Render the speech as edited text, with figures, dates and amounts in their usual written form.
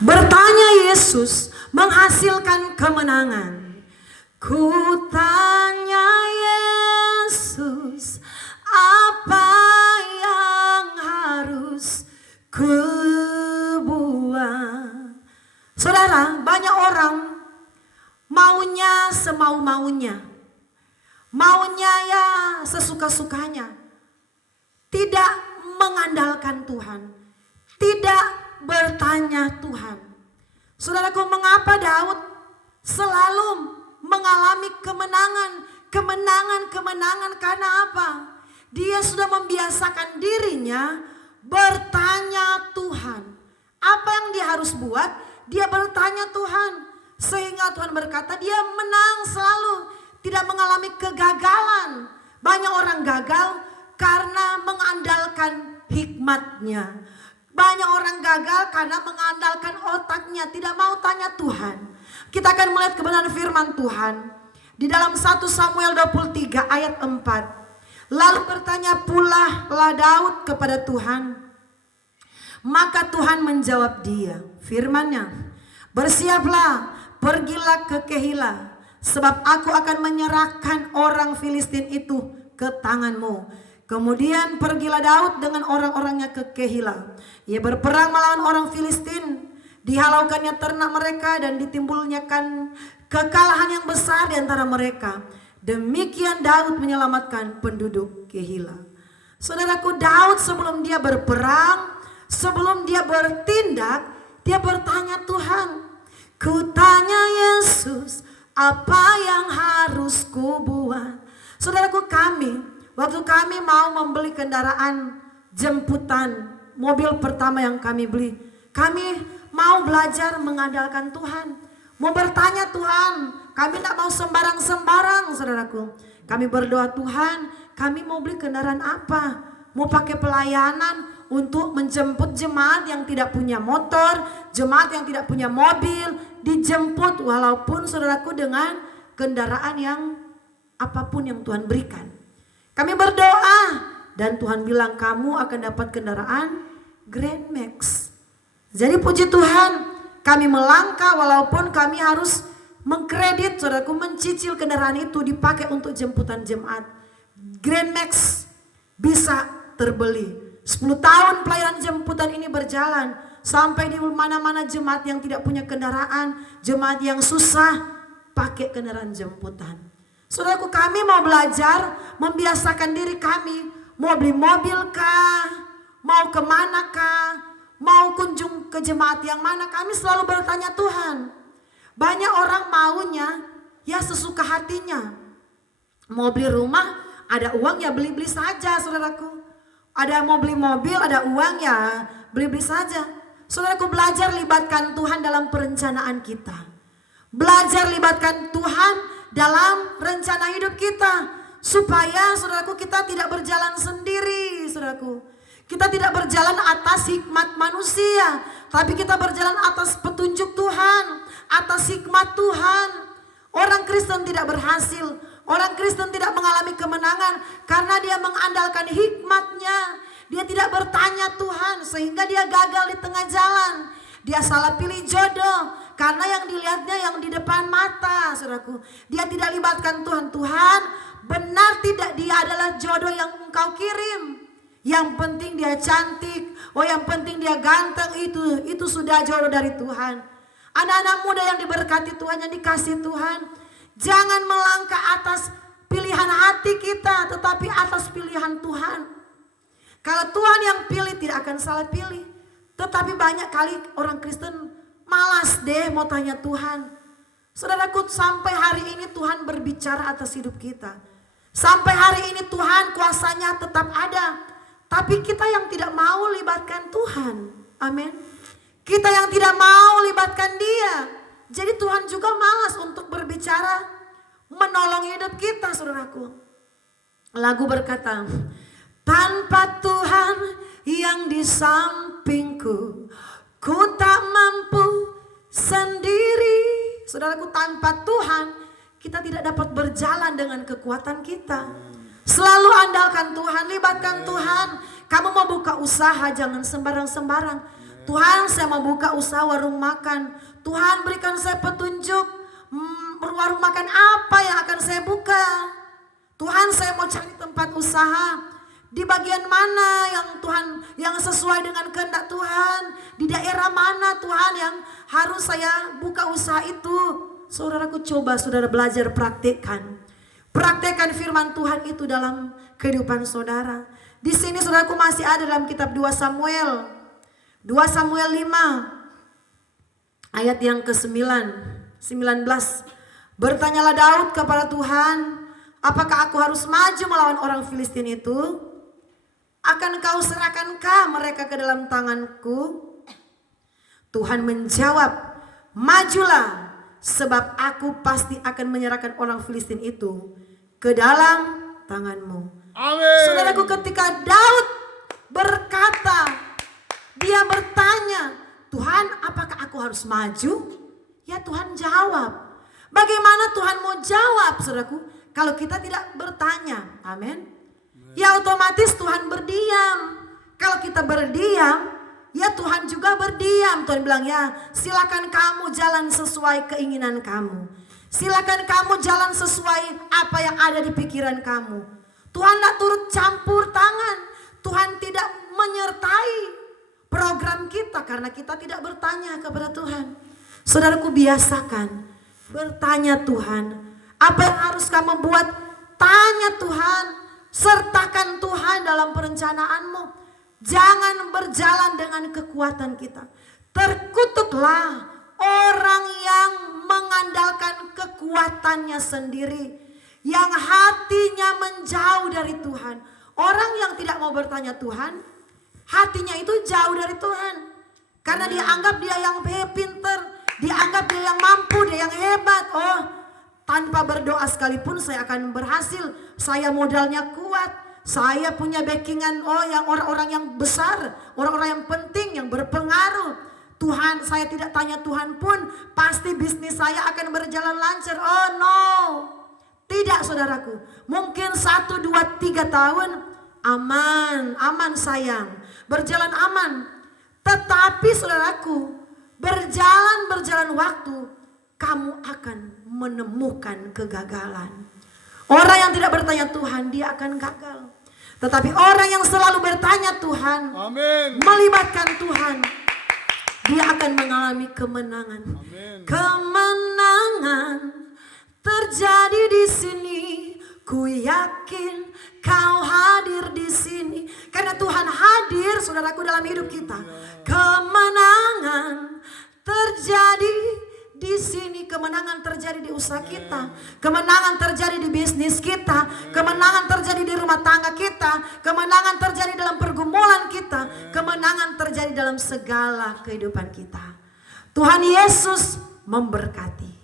Bertanya Yesus menghasilkan kemenangan. Ku tanya Yesus, apa yang harus ku buat? Saudara, banyak orang maunya semau-maunya, maunya ya sesuka-sukanya, tidak mengandalkan Tuhan, tidak bertanya Tuhan. Saudaraku, mengapa Daud selalu mengalami kemenangan karena apa? Dia sudah membiasakan dirinya bertanya Tuhan. Apa yang dia harus buat? Dia bertanya Tuhan. Sehingga Tuhan berkata dia menang selalu, tidak mengalami kegagalan. Banyak orang gagal karena mengandalkan hikmatnya. Banyak orang gagal karena mengandalkan otaknya, tidak mau tanya Tuhan. Kita akan melihat kebenaran firman Tuhan di dalam 1 Samuel 23 ayat 4. Lalu bertanya pula lah Daud kepada Tuhan. Maka Tuhan menjawab dia, firman-Nya, bersiaplah, pergilah ke Kehila, sebab aku akan menyerahkan orang Filistin itu ke tanganmu. Kemudian pergilah Daud dengan orang-orangnya ke Kehila. Ia berperang melawan orang Filistin. Dihalaukannya ternak mereka dan ditimbulnyakan kekalahan yang besar di antara mereka. Demikian Daud menyelamatkan penduduk Kehila. Saudaraku, Daud sebelum dia berperang, sebelum dia bertindak, dia bertanya Tuhan. Ku tanya Yesus, apa yang harus ku buat? Saudaraku, waktu kami mau membeli kendaraan jemputan, mobil pertama yang kami beli, kami mau belajar mengandalkan Tuhan, mau bertanya Tuhan. Kami tidak mau sembarang-sembarang, saudaraku. Kami berdoa, Tuhan, kami mau beli kendaraan apa? Mau pakai pelayanan untuk menjemput jemaat yang tidak punya motor, jemaat yang tidak punya mobil, dijemput walaupun saudaraku dengan kendaraan yang apapun yang Tuhan berikan. Kami berdoa dan Tuhan bilang kamu akan dapat kendaraan Grand Max. Jadi puji Tuhan, kami melangkah walaupun kami harus mengkredit, saudaraku, mencicil kendaraan itu dipakai untuk jemputan jemaat. Grand Max bisa terbeli. 10 tahun pelayanan jemputan ini berjalan, sampai di mana-mana jemaat yang tidak punya kendaraan, jemaat yang susah pakai kendaraan jemputan. Saudaraku, kami mau belajar membiasakan diri kami, mau beli mobil kah, mau kemana kah, mau kunjung ke jemaat yang mana, kami selalu bertanya Tuhan. Banyak orang maunya ya sesuka hatinya. Mau beli rumah, ada uang ya beli-beli saja, saudaraku. Ada mau beli mobil, ada uang ya beli-beli saja. Saudaraku, belajar libatkan Tuhan dalam perencanaan kita. Belajar libatkan Tuhan dalam rencana hidup kita. Supaya saudaraku kita tidak berjalan sendiri, saudaraku. Kita tidak berjalan atas hikmat manusia, tapi kita berjalan atas petunjuk Tuhan, atas hikmat Tuhan. Orang Kristen tidak berhasil, orang Kristen tidak mengalami kemenangan karena dia mengandalkan hikmatnya. Dia tidak bertanya Tuhan sehingga dia gagal di tengah jalan. Dia salah pilih jodoh karena yang dilihatnya yang di depan mata, saudaraku. Dia tidak libatkan Tuhan. Tuhan, benar tidak dia adalah jodoh yang Engkau kirim? Yang penting dia cantik, yang penting dia ganteng, itu sudah jodoh dari Tuhan. Anak-anak muda yang diberkati Tuhan, yang dikasih Tuhan, jangan melangkah atas pilihan hati kita, tetapi atas pilihan Tuhan. Kalau Tuhan yang pilih tidak akan salah pilih. Tetapi banyak kali orang Kristen malas deh mau tanya Tuhan. Saudaraku, sampai hari ini Tuhan berbicara atas hidup kita. Sampai hari ini Tuhan kuasanya tetap ada. Tapi kita yang tidak mau libatkan Tuhan. Amin. Kita yang tidak mau libatkan Dia. Jadi Tuhan juga malas untuk berbicara, menolong hidup kita, saudaraku. Lagu berkata, tanpa Tuhan yang di sampingku, ku tak mampu sendiri. Saudaraku, tanpa Tuhan kita tidak dapat berjalan dengan kekuatan kita. Selalu andalkan Tuhan, libatkan Tuhan. Kamu mau buka usaha, jangan sembarang-sembarang. Tuhan, saya mau buka usaha warung makan. Tuhan, berikan saya petunjuk warung makan apa yang akan saya buka. Tuhan, saya mau cari tempat usaha. Di bagian mana yang Tuhan, yang sesuai dengan kehendak Tuhan? Di daerah mana Tuhan yang harus saya buka usaha itu? Saudaraku, coba saudara belajar praktekkan. Praktekkan firman Tuhan itu dalam kehidupan saudara. Di sini saudaraku masih ada dalam kitab 2 Samuel. 2 Samuel 5 ayat yang ke-9, 19. Bertanyalah Daud kepada Tuhan, apakah aku harus maju melawan orang Filistin itu? Akan kau serahkankah mereka ke dalam tanganku? Tuhan menjawab, majulah, sebab aku pasti akan menyerahkan orang Filistin itu ke dalam tanganmu. Amin. Saudaraku, ketika Daud berkata, dia bertanya, Tuhan, apakah aku harus maju? Ya, Tuhan jawab. Bagaimana Tuhan mau jawab, saudaraku, kalau kita tidak bertanya? Amin. Ya, otomatis Tuhan berdiam. Kalau kita berdiam, ya Tuhan juga berdiam. Tuhan bilang, ya silakan kamu jalan sesuai keinginan kamu. Silakan kamu jalan sesuai apa yang ada di pikiran kamu. Tuhan tidak turut campur tangan. Tuhan tidak menyertai program kita karena kita tidak bertanya kepada Tuhan. Saudaraku, biasakan bertanya Tuhan. Apa yang harus kamu buat? Tanya Tuhan. Sertakan Tuhan dalam perencanaanmu. Jangan berjalan dengan kekuatan kita. Terkutuklah orang yang mengandalkan kekuatannya sendiri, yang hatinya menjauh dari Tuhan. Orang yang tidak mau bertanya Tuhan, hatinya itu jauh dari Tuhan. Karena dia anggap dia yang pinter, dia anggap dia yang mampu, dia yang hebat. Oh, tanpa berdoa sekalipun saya akan berhasil. Saya modalnya kuat. Saya punya backingan, yang orang-orang yang besar, orang-orang yang penting, yang berpengaruh. Tuhan, saya tidak tanya Tuhan pun, pasti bisnis saya akan berjalan lancar. Oh no, tidak saudaraku. Mungkin 1, 2, 3 tahun aman sayang, berjalan aman. Tetapi saudaraku, berjalan waktu, kamu akan menemukan kegagalan. Orang yang tidak bertanya Tuhan, dia akan gagal. Tetapi orang yang selalu bertanya Tuhan, amin, melibatkan Tuhan, dia akan mengalami kemenangan. Amin. Kemenangan terjadi di sini. Ku yakin kau hadir di sini. Karena Tuhan hadir, saudaraku, dalam hidup kita. Kemenangan terjadi di sini. Kemenangan terjadi di usaha kita. Kemenangan terjadi di bisnis kita. Kemenangan terjadi di rumah tangga kita. Kemenangan terjadi dalam pergumulan kita. Kemenangan terjadi dalam segala kehidupan kita. Tuhan Yesus memberkati.